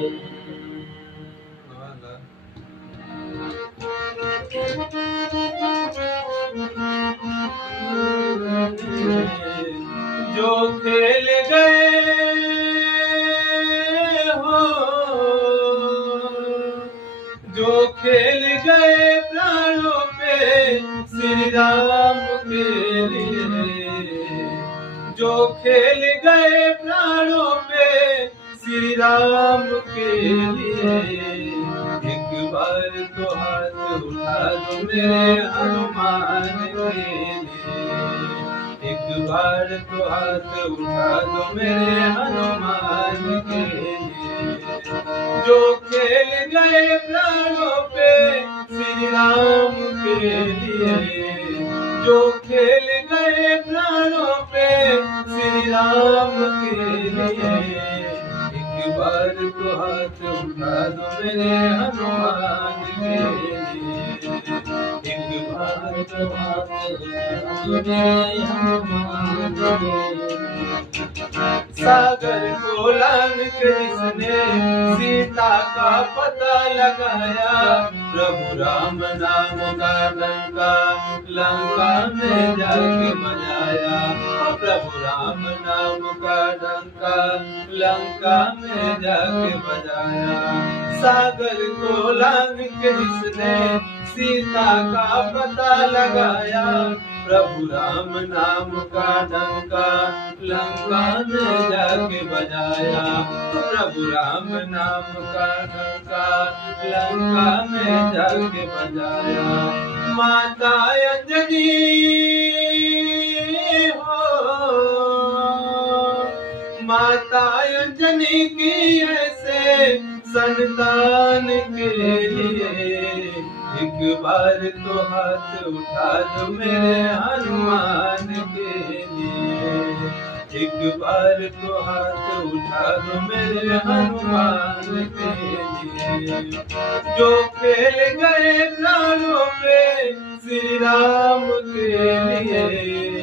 जो खेल गए हो, जो खेल गए प्राणों पे श्री राम के लिए, जो खेल गए प्राणों पे श्री राम के लिए, एक बार तो हाथ उठा दो मेरे हनुमान के लिए, एक बार तो हाथ उठा दो मेरे हनुमान के लिए। जो खेल गए प्राणों पे श्री राम के लिए, जो खेल गए प्राणों पे श्री राम के लिए, एक बार तो हाथ उठा दो मेरे हनुमान के लिए, एक बार तो हाथ उठा दो मेरे हनुमान के लिए। सागर को लांग के जिसने सीता का पता लगाया, प्रभु राम नाम का डंका लंका में जाके बजाया, प्रभु राम नाम का डंका लंका में जाके बजाया। सागर को लांग के जिसने सीता का पता लगाया, प्रभु राम नाम का डंका लंका में जाके बजाया, प्रभु राम नाम का डंका लंका में जाके बजाया। माता अंजनी हो, माता अंजनी की ऐसे संतान के लिए, एक बार तो हाथ उठा दो मेरे हनुमान के लिए, एक बार तो हाथ उठा दो मेरे हनुमान के लिए। जो खेल गए प्राणों पे श्री राम के लिए,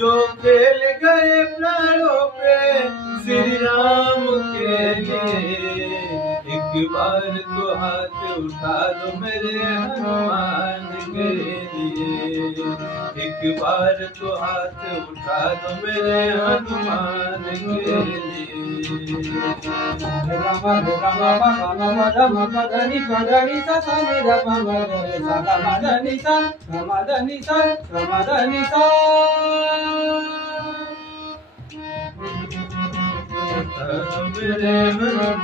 जो खेल गए प्राणों पे श्री राम के लिए, एक बार तो हाथ उठा दो मेरे हनुमान के लिए, एक बार तो हाथ उठा दो मेरे हनुमान के लिए। राम राम राम पदनि पदनि सा सा नि ध प म ग सा ग म ध नि सा ग म ध नि सा ग म ध नि सा।